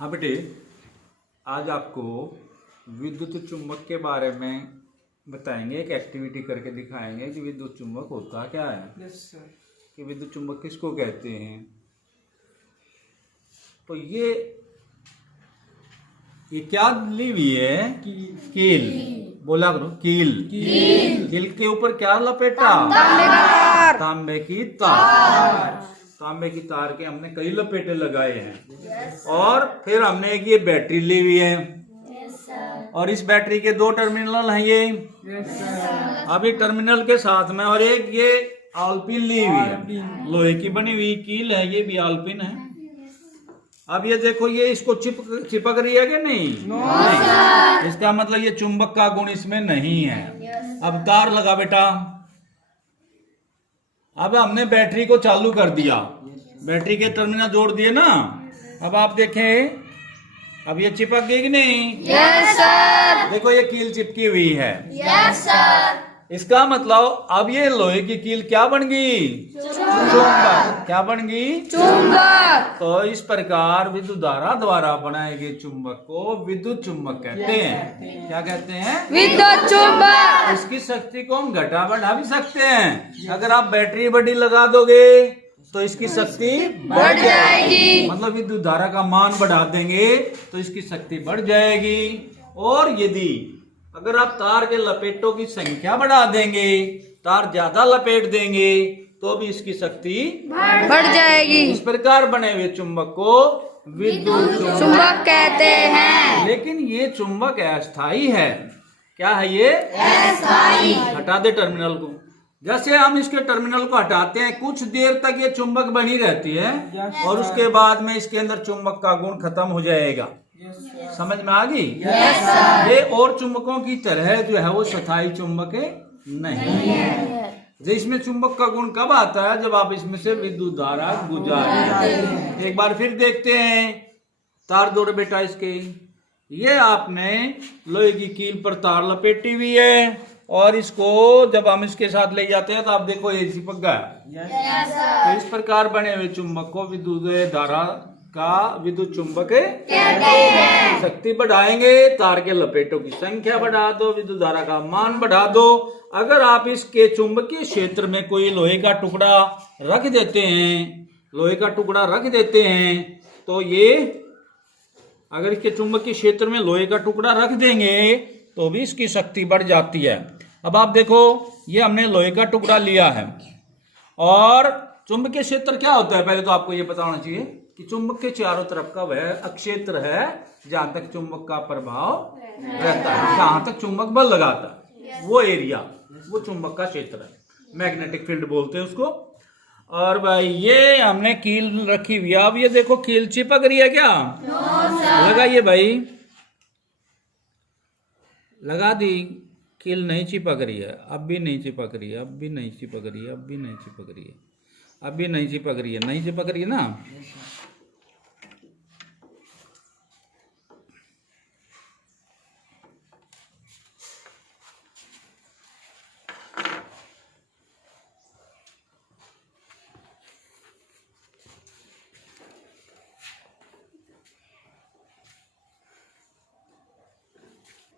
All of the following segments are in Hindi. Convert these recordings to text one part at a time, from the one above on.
हाँ बेटे, आज आपको विद्युत चुंबक के बारे में बताएंगे, एक एक्टिविटी करके दिखाएंगे कि विद्युत चुंबक होता क्या है। Yes sir. कि विद्युत चुंबक किसको कहते हैं। तो ये क्या ली हुई है? कील। बोला करो, कील। कील के ऊपर क्या लपेटा? तांबे की तार। तांबे की तार के हमने कई लपेटे लगाए हैं। और फिर हमने एक ये बैटरी ली हुई है। और इस बैटरी के दो टर्मिनल हैं ये। अभी टर्मिनल के साथ में और एक ये आलपिन ली हुई है, लोहे की बनी हुई कील है, ये भी आलपिन है। अब ये देखो, ये इसको चिपक रही है कि नहीं? नहीं। इसका मतलब ये चुंबक का गुण इसमें नहीं है। अब तार लगा बेटा। अब हमने बैटरी को चालू कर दिया, बैटरी के टर्मिनल जोड़ दिए ना। अब आप देखें, अब ये चिपक गई कि नहीं? Yes sir. देखो ये कील चिपकी हुई है। Yes sir. इसका मतलब अब ये लोहे की कील क्या बन गई? चुंबक। क्या बन गई? चुंबक। तो इस प्रकार विद्युत धारा द्वारा बनाए गए चुंबक को विद्युत चुंबक कहते हैं। क्या कहते हैं? विद्युत चुंबक। इसकी शक्ति को हम घटा बढ़ा भी सकते हैं। अगर आप बैटरी बड़ी लगा दोगे तो इसकी शक्ति बढ़ जाएगी। मतलब विद्युत धारा का मान बढ़ा देंगे तो इसकी शक्ति बढ़ जाएगी। और यदि अगर आप तार के लपेटों की संख्या बढ़ा देंगे, तार ज्यादा लपेट देंगे, तो भी इसकी शक्ति बढ़ जाएगी। इस प्रकार बने हुए चुंबक को विद्युत चुंबक कहते हैं। लेकिन ये चुंबक अस्थायी है। क्या है ये? अस्थायी। हटा दे टर्मिनल को। जैसे हम इसके टर्मिनल को हटाते हैं, कुछ देर तक ये चुंबक बनी रहती है और उसके बाद में इसके अंदर चुंबक का गुण खत्म हो जाएगा। समझ में आ गई? ये और चुंबकों की तरह जो है वो स्थायी चुंबक नहीं है। इसमें चुंबक का गुण कब आता है? जब आप इसमें से विद्युत धारा गुजारें। एक बार फिर देखते हैं, तार जोड़ बेटा इसके। ये आपने लोहे की कील पर तार लपेटी हुई है और इसको जब हम इसके साथ ले जाते हैं तो आप देखो ये चिपक गया। तो इस प्रकार बने हुए चुंबक को विद्युत धारा का विद्युत चुंबक शक्ति बढ़ाएंगे, तार के लपेटों की संख्या बढ़ा दो, विद्युत धारा का मान बढ़ा दो। अगर आप इसके चुंबकीय क्षेत्र में कोई लोहे का टुकड़ा रख देते हैं, तो ये अगर इसके चुंबकीय क्षेत्र में लोहे का टुकड़ा रख देंगे तो भी इसकी शक्ति बढ़ जाती है। अब आप देखो, ये हमने लोहे का टुकड़ा लिया है और चुंबकीय क्षेत्र क्या होता है? पहले तो आपको ये पता होना चाहिए कि चुंबक के चारों तरफ का वह अक्षेत्र है जहां तक चुंबक का प्रभाव रहता है, जहां तक चुंबक बल लगाता है, वो एरिया, वो चुंबक का क्षेत्र है। मैग्नेटिक फील्ड बोलते हैं उसको। और भाई ये हमने कील रखी हुई है। अब ये देखो, कील चिपक रही है क्या? लगाइए भाई, लगा दी। कील नहीं चिपक रही है, अब भी नहीं चिपक रही है, अब भी नहीं चिपक रही है, अब भी नहीं चिपक रही है, अब भी नहीं चिपक रही है। नहीं चिपक रही है ना?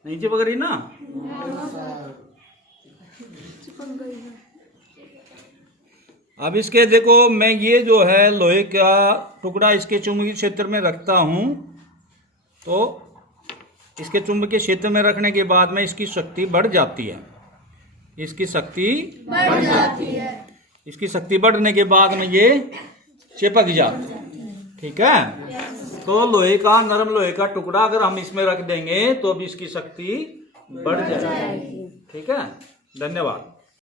नहीं चिपक रही ना? अब इसके देखो, मैं ये जो है लोहे का टुकड़ा इसके चुंबकीय क्षेत्र में रखता हूं, तो इसके चुंबकीय क्षेत्र में रखने के बाद में इसकी शक्ति बढ़ जाती है। इसकी शक्ति बढ़ जाती है। इसकी शक्ति बढ़ने के बाद में ये चिपक जाती है। ठीक है? तो लोहे का, नरम लोहे का टुकड़ा अगर हम इसमें रख देंगे तो भी इसकी शक्ति बढ़ जाएगी। ठीक है? धन्यवाद।